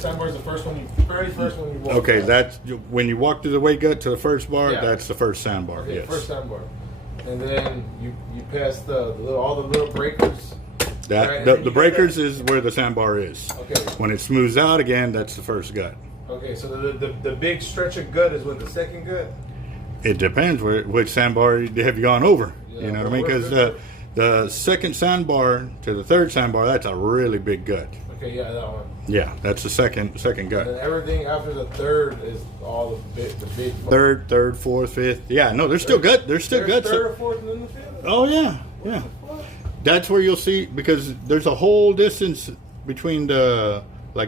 first sandbar is the first one, very first one you walk. Okay, that's when you walk through the weight gut to the first bar. Yeah. That's the first sandbar. Okay, yes. first sandbar, and then you pass all the little breakers. That right, the breakers is where the sandbar is. Okay. When it smooths out again, that's the first gut. Okay, so the big stretch of gut is what, the second gut? It depends which sandbar have you gone over. Yeah, You know what I mean? Because the second sandbar to the third sandbar, that's a really big gut. Okay, yeah, that one. Yeah, that's the second gut. And then everything after the third is all the big. Third, fourth, fifth. Yeah, no, there's still gut. There's still guts. Third or fourth and then the fifth. Oh yeah, yeah. That's where you'll see, because there's a whole distance between the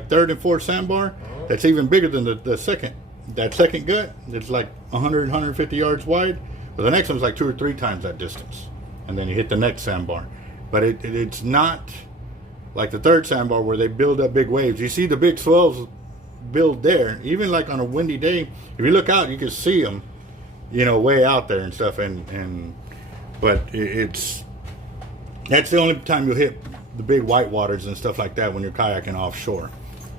third and fourth sandbar that's even bigger than the second. That second gut, it's like 100, 150 yards wide. But the next one's like 2 or 3 times that distance. And then you hit the next sandbar. But it's not like the third sandbar where they build up big waves. You see the big swells build there. Even like on a windy day, if you look out, you can see them, way out there and stuff. But that's the only time you'll hit the big white waters and stuff like that when you're kayaking offshore.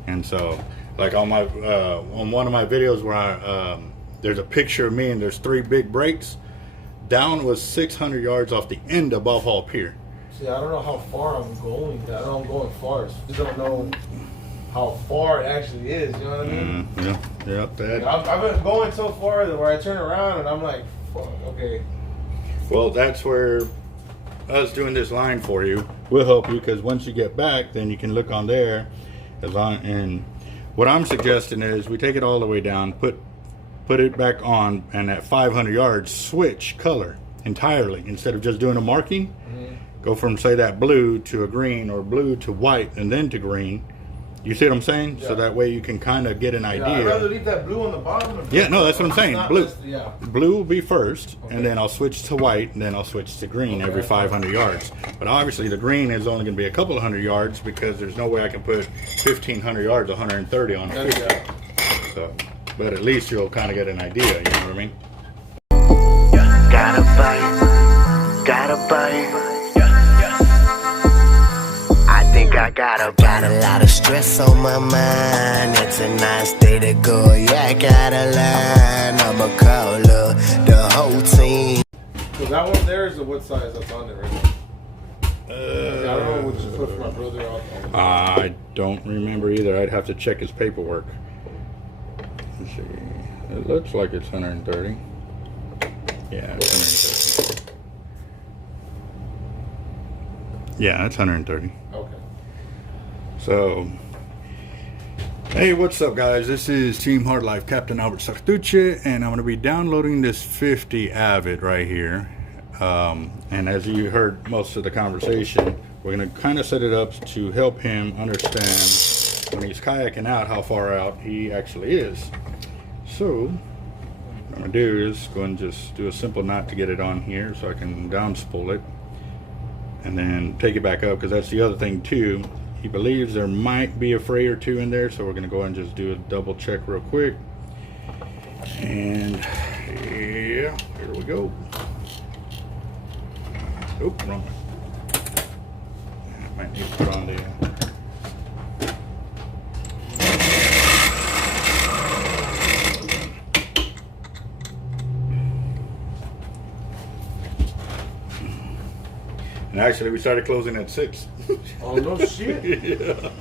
And so, like on one of my videos where there's a picture of me and there's 3 big breaks. Down was 600 yards off the end of Buffalo Pier. See, I don't know how far I'm going. I know I'm going far. I just don't know how far it actually is. You know what I mean? Yeah. I've been going so far that where I turn around and I'm like, fuck, okay. Well, that's where us doing this line for you will help you, because once you get back, then you can look on there. And what I'm suggesting is we take it all the way down, put it back on, and at 500 yards, switch color entirely. Instead of just doing a marking, go from, say, that blue to a green, or blue to white and then to green. You see what I'm saying? Yeah. So that way you can kind of get an idea. I'd rather leave that blue on the bottom. Yeah, no, that's what I'm saying. Blue. Yeah. Blue will be first, and then I'll switch to white, and then I'll switch to green every 500 yards. But obviously the green is only going to be a couple of 100 yards, because there's no way I can put 1,500 yards, 130 on it. So, but at least you'll kind of get an idea, you know what I mean? Gotta bite. I think I got a lot of stress on my mind. It's a nice day to go. Yeah, I got a line. I'ma call the whole team. So that one there is what size that's on there right now? I don't know what you put for my brother out. I don't remember either. I'd have to check his paperwork. Let's see. It looks like it's 130. Yeah, it's 130. Yeah, it's 130. Okay. So, hey, what's up, guys? This is Team Hard Life Captain Albert Zertuche, and I'm going to be downloading this 50 Avid right here. And as you heard most of the conversation, we're going to kind of set it up to help him understand when he's kayaking out how far out he actually is. So, what I'm going to do is go and just do a simple knot to get it on here so I can down spool it. And then take it back up, because that's the other thing too. He believes there might be a fray or 2 in there, so we're going to go and just do a double check real quick. And yeah, here we go. Oop, wrong one. I might need to put on the and actually, we started closing at 6. Oh, no shit. Yeah.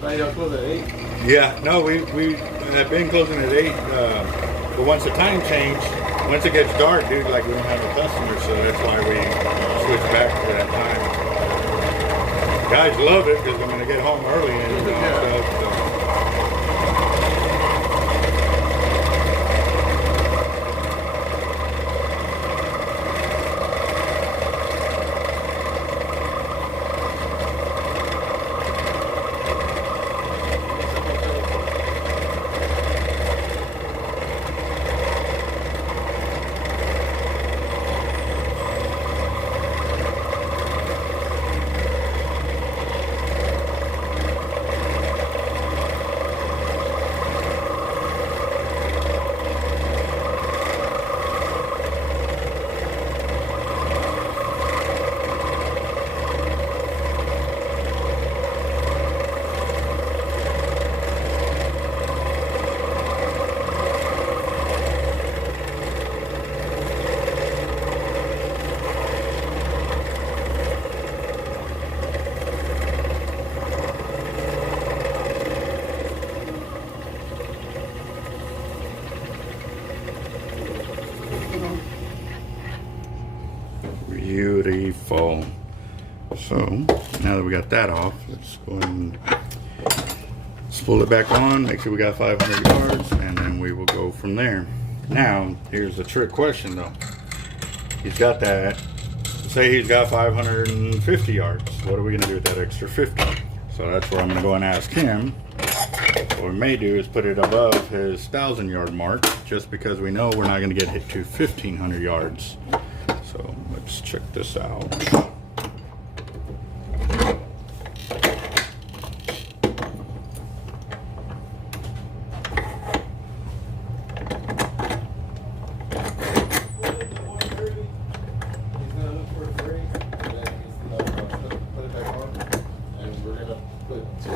Now y'all close at 8. Yeah, no, we have been closing at 8. But once the time changed, once it gets dark, dude, like we don't have no customers, so that's why we switched back to that time. Guys love it because I'm going to get home early and stuff. So. Beautiful. So now that we got that off, let's go ahead and spool it back on, make sure we got 500 yards, and then we will go from there. Now, here's the trick question though. He's got that, say he's got 550 yards. What are we gonna do with that extra 50? So that's where I'm gonna go and ask him. What we may do is put it above his 1,000-yard mark, just because we know we're not gonna get hit to 1,500 yards. So let's check this out.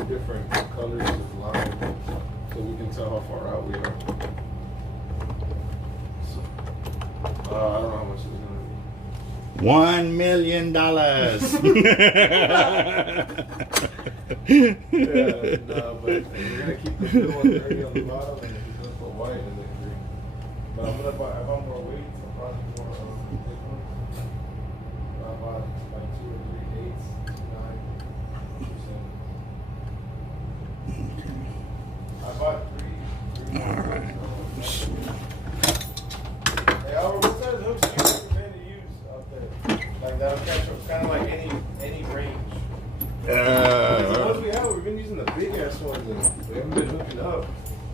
Different colors of line so we can tell how far out we are. So, I don't know how much it's gonna be. $1 million. Yeah, no, but we're gonna keep the blue 130 on the bottom and he's gonna put white in the green. But I'm gonna buy, if I'm more weight, I'll probably more big ones. I bought like 2 or 3 eighths, 9%. I bought 3. All right. Hey, Albert, what size hooks do you recommend to use out there? Like that'll catch kind of like any range. The ones we have, we've been using the big ass ones, and we haven't been hooking up.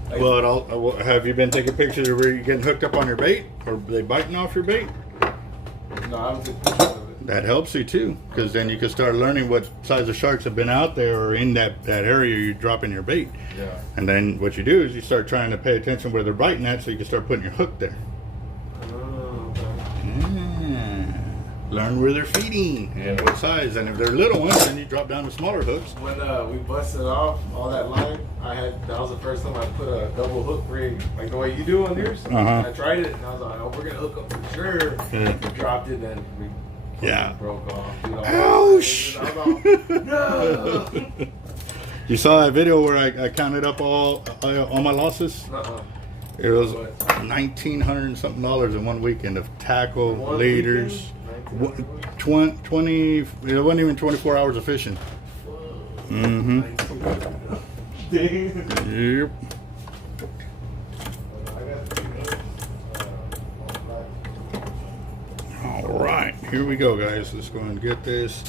Like, Well, have you been taking pictures of where you're getting hooked up on your bait? Or are they biting off your bait? no, I haven't taken pictures of it. That helps you too, because then you can start learning what size of sharks have been out there or in that area you're dropping your bait. Yeah. And then what you do is you start trying to pay attention where they're biting at, so you can start putting your hook there. Oh, okay. Yeah. Learn where they're feeding and what size. And if they're little ones, then you drop down to smaller hooks. When we busted off all that line, that was the first time I put a double hook rig, like the way you do on yours. Uh-huh. I tried it and I was like, oh, we're gonna hook up for sure. Yeah. We dropped it and we broke off. You know, Ouch! I was like, no. You saw that video where I counted up all my losses? Uh-uh. It was $1,900 and something in one weekend of tackle, One leaders, weekend? 20. It wasn't even 24 hours of fishing. Mm-hmm. Dang. Yep. All right, here we go, guys. Let's go and get this.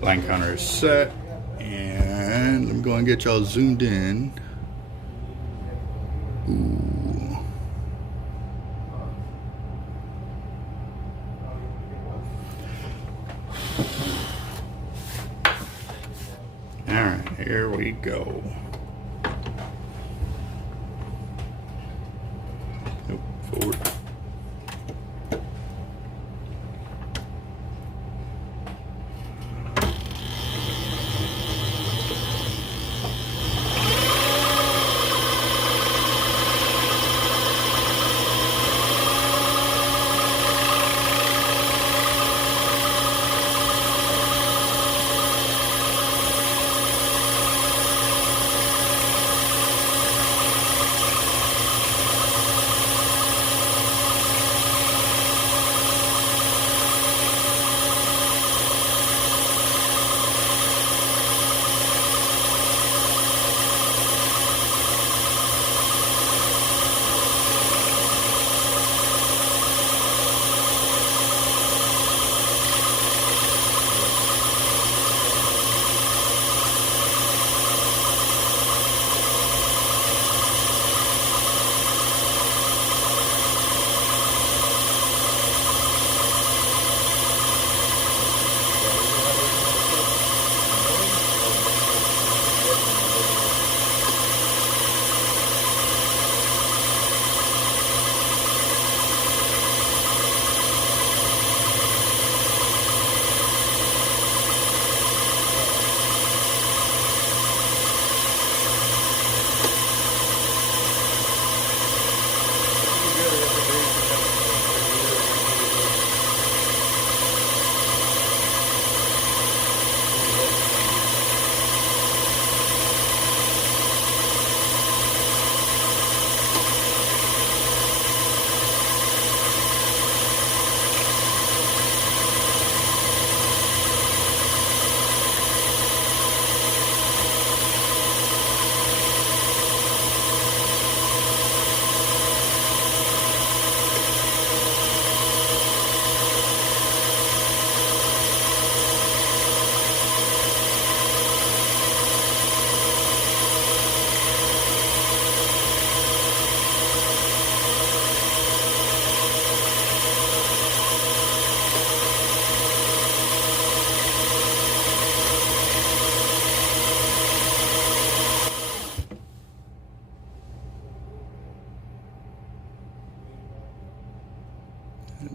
Line counter is set, and I'm going to get y'all zoomed in. Ooh. All right, here we go. Nope, forward.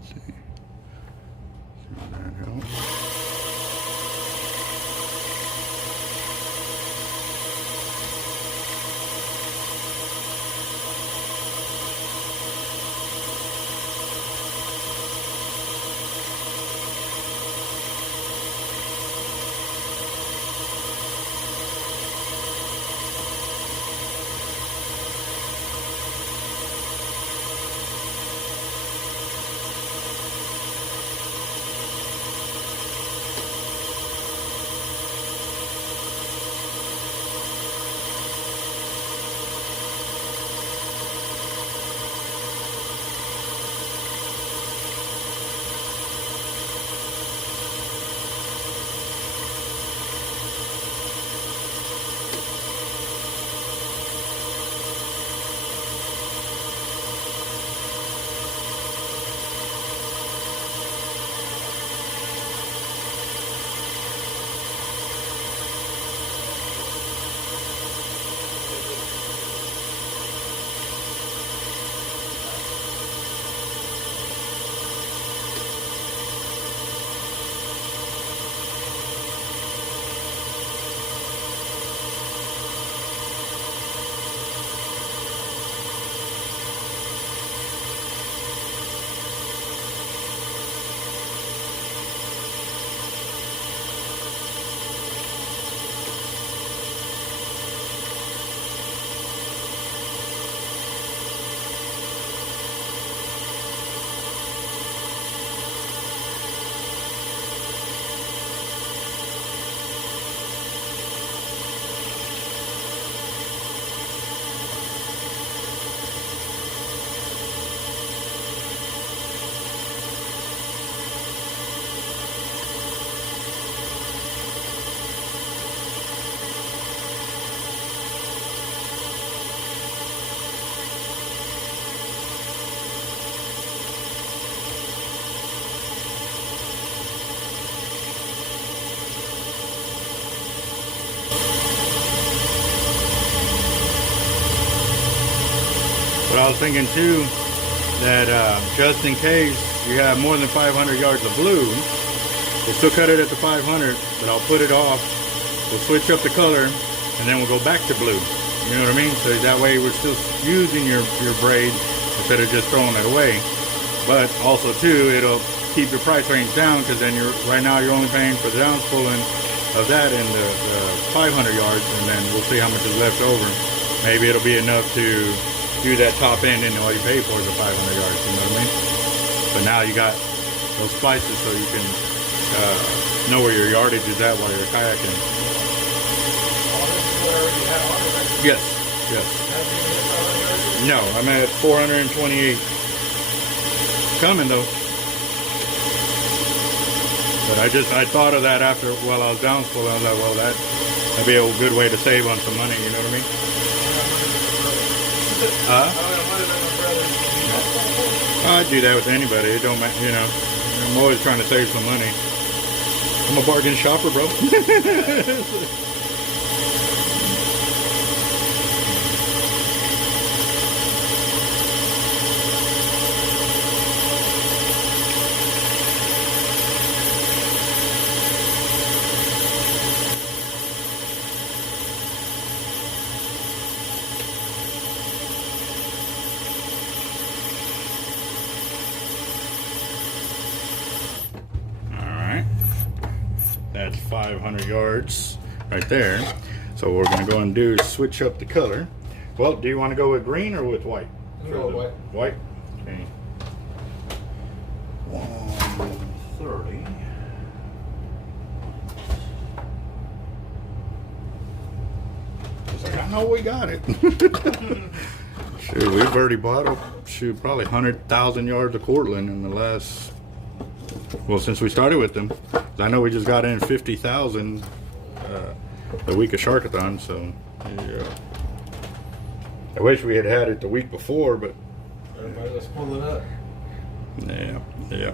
Let's see. See if that helps. But I was thinking too that just in case you have more than 500 yards of blue, we'll still cut it at the 500, but I'll put it off. We'll switch up the color, and then we'll go back to blue. You know what I mean? So that way we're still using your braid instead of just throwing it away. But also too, it'll keep your price range down, because then right now you're only paying for the down spooling of that in the 500 yards, and then we'll see how much is left over. Maybe it'll be enough to do that top end, and all you pay for is the 500 yards, you know what I mean? But now you got those splices so you can know where your yardage is at while you're kayaking. Yes, yes. No, I'm at 428. Coming though. But I thought of that after while I was down spooling. I was like, well, that'd be a good way to save on some money, you know what I mean? I'd do that with anybody. It don't matter, you know. I'm always trying to save some money. I'm a bargain shopper, bro. That's 500 yards right there. So what we're going to go and do is switch up the color. Well, do you want to go with green or with white? Go with white. White? Okay. 130. I know we got it. Shoot, we've already bought probably 100,000 yards of Cortland in the last, well, since we started with them. I know we just got in 50,000 the week of Sharkathon, so yeah. I wish we had it the week before, but everybody, let's pull it up. Yeah, yeah.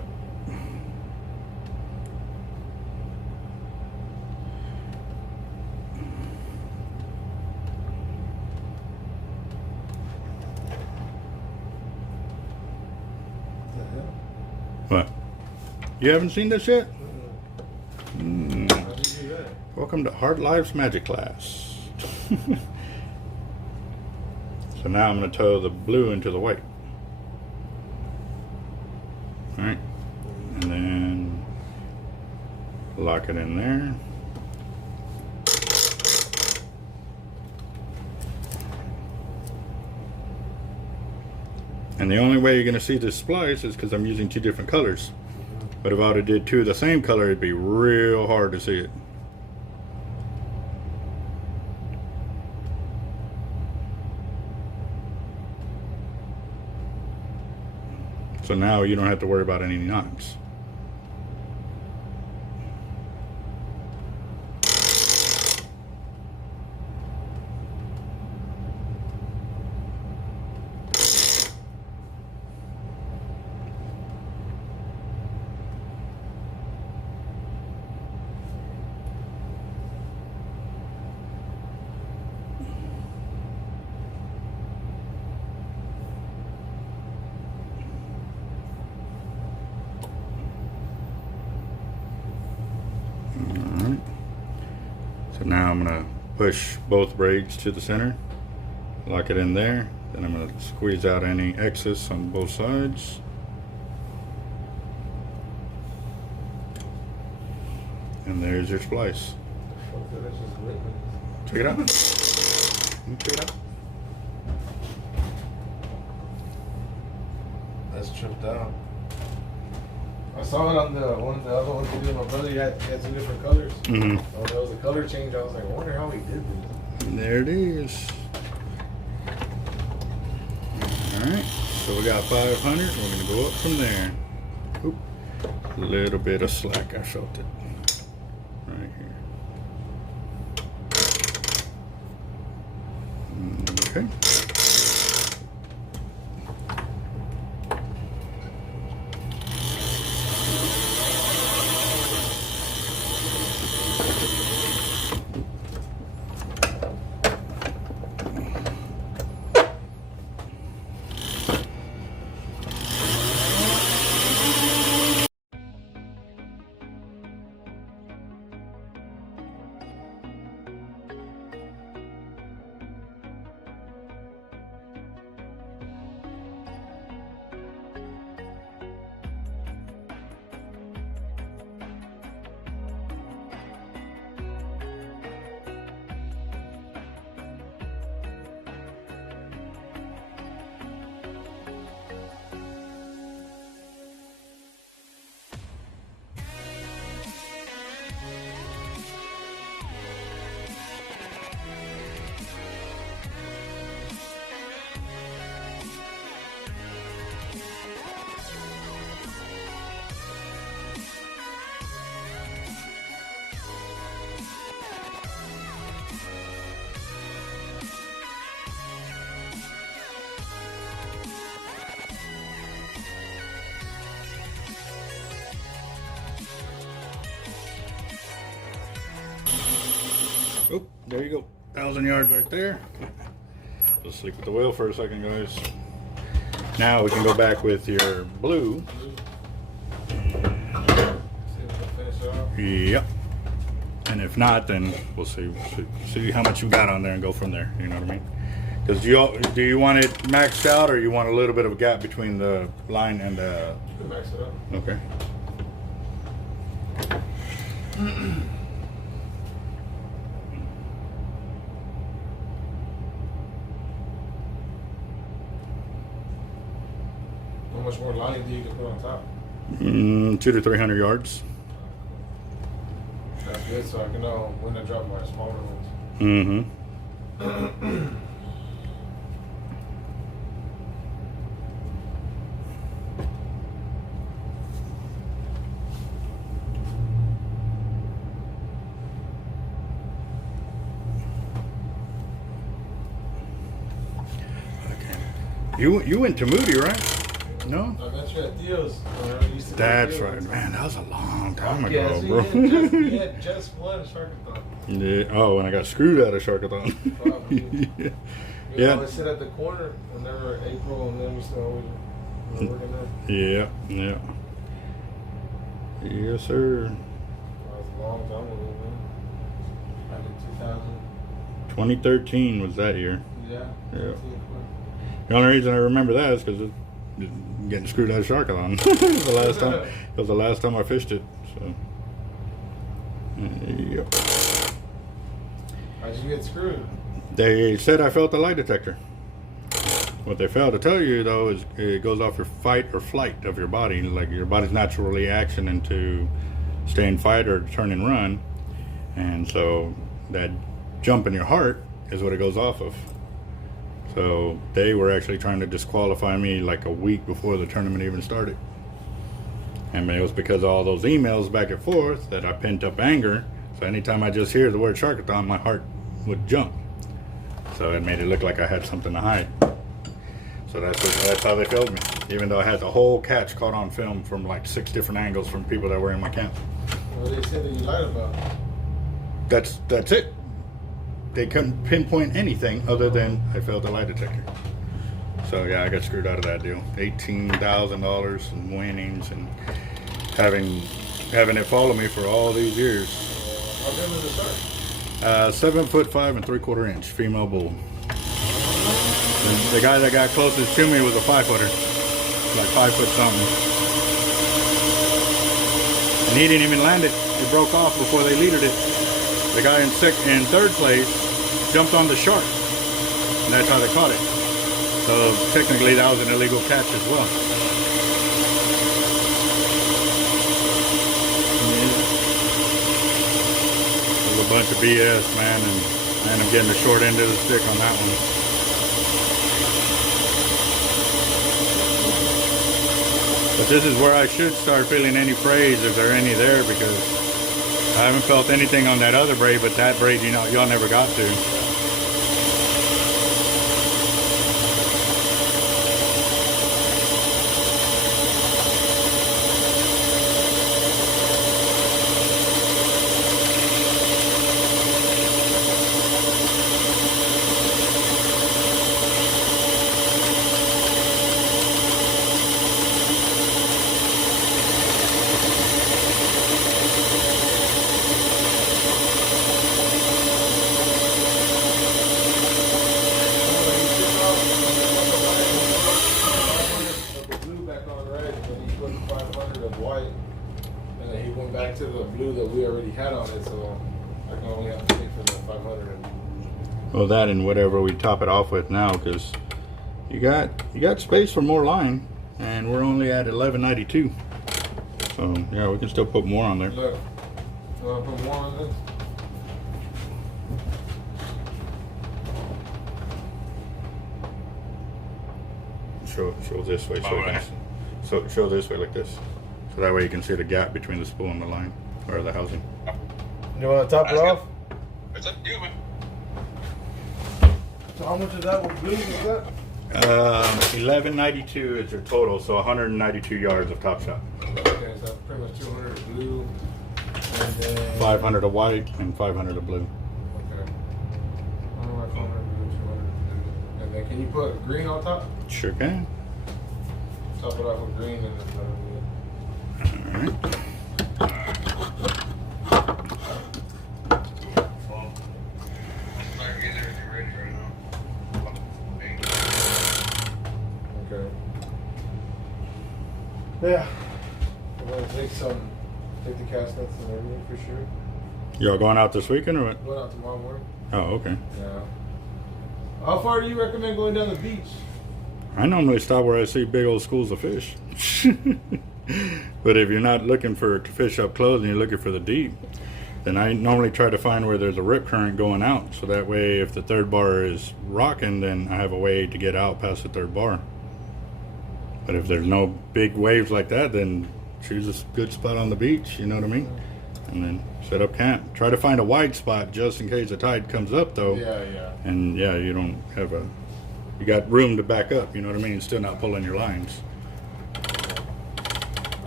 What? You haven't seen this yet? How do you do that? Welcome to Hard Lives Magic class. So now I'm going to toe the blue into the white. Alright. And then lock it in there. And the only way you're going to see this splice is because I'm using two different colors. But if I would have did two of the same color, it'd be real hard to see it. So now you don't have to worry about any knots. So now I'm going to push both braids to the center, lock it in there, then I'm going to squeeze out any excess on both sides. And there's your splice. Check it out. Check it out. That's tripped out. I saw it on the other ones we did. My brother he had two different colors. Mm-hmm. Oh, there was a color change. I was like, I wonder how he did this. And there it is. Alright, so we got 500. We're going to go up from there. Oop. A little bit of slack. I felt it. Right here. Okay. Oh, there you go. 1,000 yards right there. Let's sleep with the wheel for a second, guys. Now we can go back with your blue. Yep. And if not, then we'll see how much you got on there and go from there. You know what I mean? Because do you want it maxed out, or you want a little bit of a gap between the line and the? You can max it up. Okay. How much more line do you can put on top? 200 to 300 yards. That's good, so I can know when to drop my smaller ones. Mm-hmm. You went to Moody, right? No? I met you at Theo's. Used to go to That's Theo's. right, man. That was a long time ago, Yeah, so bro. he had just one Sharkathon. Yeah. Oh, and I got screwed out of Sharkathon. Probably. Yeah. We always sit at the corner whenever April, and then we still always were working there. Yeah. Yeah. Yes, sir. That was a long time ago, man. Back in 2000. 2013 was that year. Yeah. Yeah. The only reason I remember that is because getting screwed out of shark on the last time. It was the last time I fished it. So. Yep. How'd you get screwed? They said I felt the lie detector. What they failed to tell you though is it goes off your fight or flight of your body, like your body's natural reaction into stay and fight or turn and run, and so that jump in your heart is what it goes off of. So they were actually trying to disqualify me like a week before the tournament even started, and it was because of all those emails back and forth that I pent up anger. So anytime I just hear the word sharkathon, my heart would jump. So it made it look like I had something to hide. So that's how they failed me, even though I had the whole catch caught on film from like 6 different angles from people that were in my camp. What they said that you lied about? That's it. They couldn't pinpoint anything other than I failed the lie detector. So yeah, I got screwed out of that deal. $18,000 in winnings and having it follow me for all these years. How big was the shark? 7'5" and 3/4 inch female bull. The guy that got closest to me was a 5-footer, like 5 foot something. And he didn't even land it. It broke off before they leadered it. The guy in 3rd place jumped on the shark, and that's how they caught it. So technically that was an illegal catch as well. It was a bunch of BS, man, and I ended up getting the short end of the stick on that one. But this is where I should start feeling any praise if there are any there, because I haven't felt anything on that other braid, but that braid, you know, y'all never got to. Back to the blue that we already had on it, so I can only have to pay for the 500. Well, that and whatever we top it off with now, because you got space for more line, and we're only at 1192. So yeah, we can still put more on there. Look, you want to put more on this? Show this way, so we can, show this way like this. So that way you can see the gap between the spool and the line, or the housing. You want to top it off? It's up to you, man. So how much is that with blue? Is that? 1192 is your total, so 192 yards of top shot. Okay, so pretty much 200 of blue, and then 500 of white and 500 of blue. Okay. 500 blue, 200 blue, and then can you put green on top? Sure can. Top it off with green and then. Alright. Okay. Yeah. I'm gonna take the cast nets and everything for sure. Y'all going out this weekend or what? Going out tomorrow morning. Oh, okay. Yeah. How far do you recommend going down the beach? I normally stop where I see big old schools of fish. But if you're not looking to fish up close and you're looking for the deep, then I normally try to find where there's a rip current going out. So that way, if the 3rd bar is rocking, then I have a way to get out past the 3rd bar. But if there's no big waves like that, then choose a good spot on the beach, you know what I mean? And then set up camp. Try to find a wide spot just in case the tide comes up, though. Yeah, yeah. And yeah, you don't have you got room to back up, you know what I mean? And still not pulling your lines.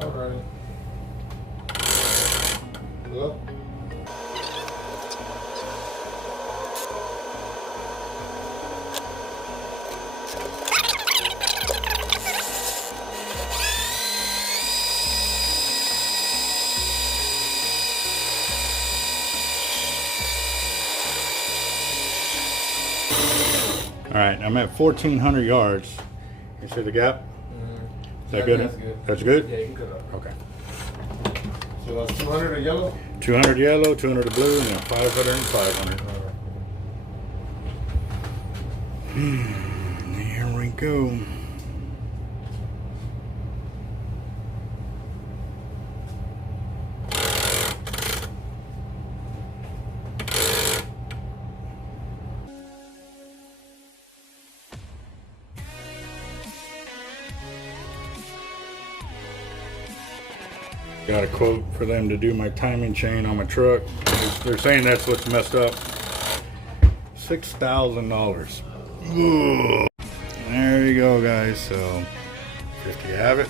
Alright. Look. All right, I'm at 1,400 yards. You see the gap? Is that Yeah, good? that's good. That's good? Yeah, you can cut it up. Okay. So that's 200 of yellow? 200 yellow, 200 of blue, and then 500 and 500. Here we go. Got a quote for them to do my timing chain on my truck. They're saying that's what's messed up. $6,000. There you go, guys. So 50 you have it.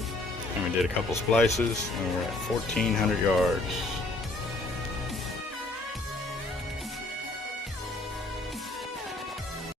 And we did a couple splices, and we're at 1,400 yards.